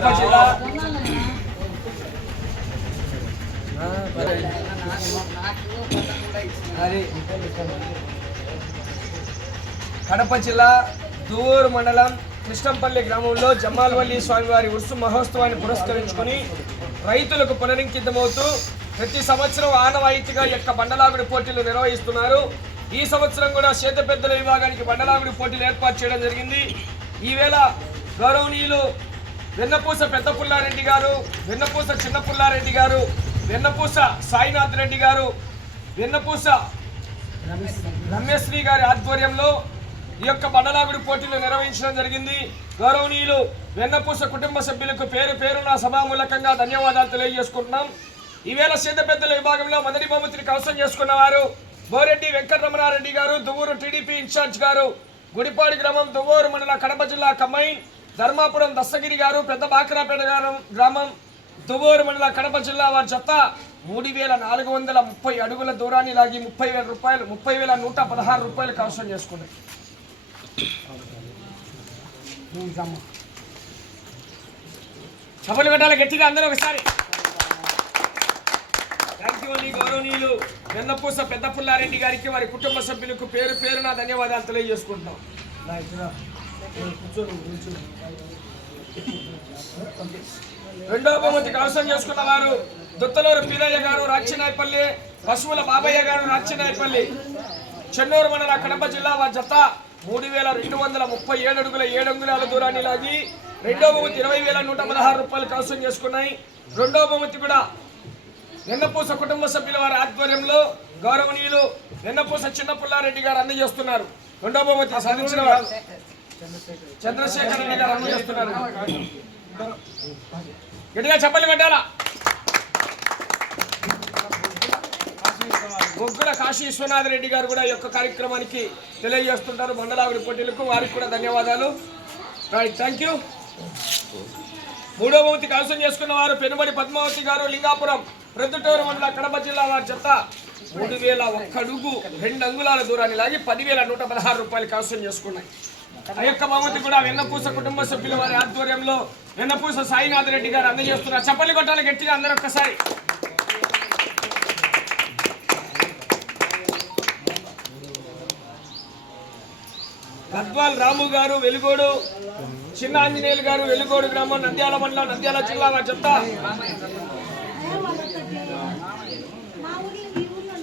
కడప జిల్లా కడప జిల్లా దువ్వూరు మండలం కృష్ణంపల్లి గ్రామంలో జమ్మాలవల్లి స్వామివారి ఉరుసు మహోత్సవాన్ని పురస్కరించుకొని రైతులకు పునరంకితమవుతూ ప్రతి సంవత్సరం ఆనవాయితీగా యొక్క బండలాగుడి పోటీలు నిర్వహిస్తున్నారు. ఈ సంవత్సరం కూడా చేత పెద్దల విభాగానికి బండలాగుడి పోటీలు ఏర్పాటు చేయడం జరిగింది. ఈవేళ గౌరవనీయులు వెన్నపూస పెద్ద పుల్లారెడ్డి గారు, వెన్నపూస చిన్న పుల్లారెడ్డి గారు, వెన్నపూస సాయినాథ్ రెడ్డి గారు, వెన్నపూస రమేశ్రీ గారి ఆధ్వర్యంలో ఈ యొక్క బండలాగుడి పోటీలు నిర్వహించడం జరిగింది. గౌరవనీయులు వెన్నపూస కుటుంబ సభ్యులకు పేరు పేరున సభామూలకంగా ధన్యవాదాలు తెలియజేసుకుంటున్నాం. ఈవేళ చేత పెద్దల విభాగంలో మొదటి బహుమతిని కవసం చేసుకున్నవారు బోరెడ్డి వెంకటరమణారెడ్డి గారు, దువ్వూరు టీడీపీ ఇన్ఛార్జ్ గారు, గుడిపాడి గ్రామం దువ్వూరు మండల కడప జిల్లా కమ్మైన్, ధర్మాపురం దస్తగిరి గారు, పెద్ద బాకరాపేట గ్రామం దువ్వూరు మండల కడప జిల్లా వారి జత 3430 అడుగుల దూరాన్ని లాగి 30,000 రూపాయలు 30,116 రూపాయలు కవసం చేసుకున్నాయి. సభలు పెట్టాలి గట్టిగా అందరూ ఒకసారి. థ్యాంక్ యూ అండి. గౌరవనీయులు వెన్నపూస పెద్ద పుల్లారెడ్డి గారికి, వారి కుటుంబ సభ్యులకు పేరు పేరున ధన్యవాదాలు తెలియజేసుకుంటున్నాం. రెండవ బహుమతి కవసం చేసుకున్న వారు దుత్తలూరు పీరయ్య గారు, రాచినాయపల్లి, పశువుల బాబయ్య గారు, రాచినాయపల్లి, చెన్నూరు మండల కడప జిల్లా వారి జత 3,237 అడుగుల 7 అంగుళాల దూరాన్ని లాగి రెండవ బహుమతి 20,116 రూపాయలు కవసం చేసుకున్నాయి. రెండవ బహుమతి కూడా వెన్నపూస కుటుంబ సభ్యుల వారి ఆధ్వర్యంలో గౌరవనీయులు వెన్నపూస చిన్న పుల్లారెడ్డి గారు అందజేస్తున్నారు. రెండవ బహుమతి సాధించిన వారు చంద్రశేఖర్ రెడ్డి గారు అందజేస్తున్నారు. గట్టిగా చెప్పలు పెట్టాలా. బొగ్గుల కాశీ విశ్వనాథ్ రెడ్డి గారు కూడా ఈ యొక్క కార్యక్రమానికి తెలియజేస్తుంటారు. బండలాగుడి పోటీలకు వారికి కూడా ధన్యవాదాలు. Right, thank you. మూడవ బహుమతి కవసం చేసుకున్న వారు పెనుబడి పద్మావతి గారు, లింగాపురం, ప్రొద్దుటూరు మండల కడప జిల్లా వారి జత 3,001 అడుగు 2 అంగుళాల దూరాన్ని లాగి 10,116 రూపాయలు కవసం చేసుకున్నాయి. ఆ యొక్క బహుమతి కూడా వెన్నపూస కుటుంబ సభ్యుల వారి ఆధ్వర్యంలో వెన్నపూస సాయినాథ్ రెడ్డి గారు అందజేస్తున్నారు. చప్పలి కొట్టాలి గట్టిగా అందరూ ఒక్కసారి. గద్వాల్ రాము గారు, వెలుగోడు, చిన్న ఆంజనేయులు గారు, వెలుగోడు గ్రామం, నంద్యాల మండలం, నంద్యాల జిల్లా వారి జత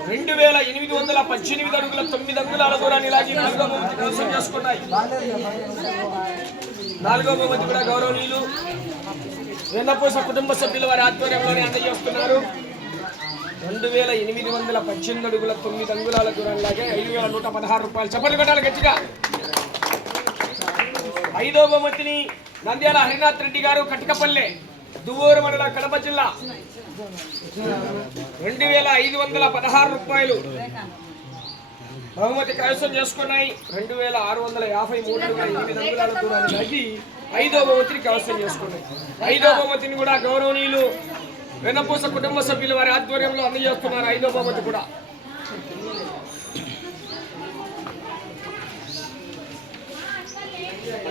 2,818 అడుగుల 9 అంగుళాల దూరాన్ని లాగి 4వ బహుమతి కవసం చేసుకున్నాయి. 4వ బహుమతి కూడా గౌరవనీయులు వెన్నపూస కుటుంబ సభ్యుల వారి ఆధ్వర్యంలోనే అందజేస్తున్నారు. 2,818 అడుగుల 9 అంగుళాల దూరాన్ని లాగే 5,116 రూపాయలు. చప్పట్లు కొట్టాలి గట్టిగా. 5వ బహుమతిని నంద్యాల హరినాథ్ రెడ్డి గారు, కటికపల్లె, దువ్వూరు మండల కడప జిల్లా 2,516 రూపాయలు బహుమతి కైవసం చేసుకున్నాయి. 2,653 అంగుళాల దూరాన్ని లాగి 5వ బహుమతిని కైవసం చేసుకున్నాయి. 5వ బహుమతిని కూడా గౌరవనీయులు వెన్నపూస కుటుంబ సభ్యులు వారి ఆధ్వర్యంలో అందజేస్తున్నారు. 5వ బహుమతి కూడా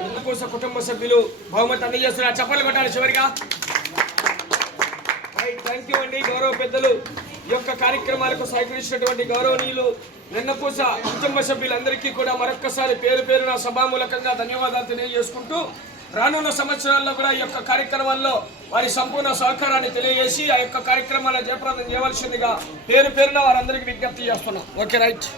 వెన్నపూస కుటుంబ సభ్యులు బహుమతి అందజేస్తున్నారు. చప్పట్లు కొట్టాలి చివరిగా. థ్యాంక్ యూ అండి. గౌరవ పెద్దలు ఈ యొక్క కార్యక్రమాలకు సహకరించినటువంటి గౌరవనీయులు వెన్నపూస కుటుంబ సభ్యులందరికీ కూడా మరొక్కసారి పేరు పేరున సభామూలకంగా ధన్యవాదాలు తెలియజేసుకుంటూ రానున్న సంవత్సరాల్లో కూడా ఈ యొక్క కార్యక్రమాల్లో వారి సంపూర్ణ సహకారాన్ని తెలియజేసి ఆ యొక్క కార్యక్రమాలను జయప్రదం చేయవలసిందిగా పేరు పేరున వారందరికీ విజ్ఞప్తి చేస్తున్నాం. Okay, right.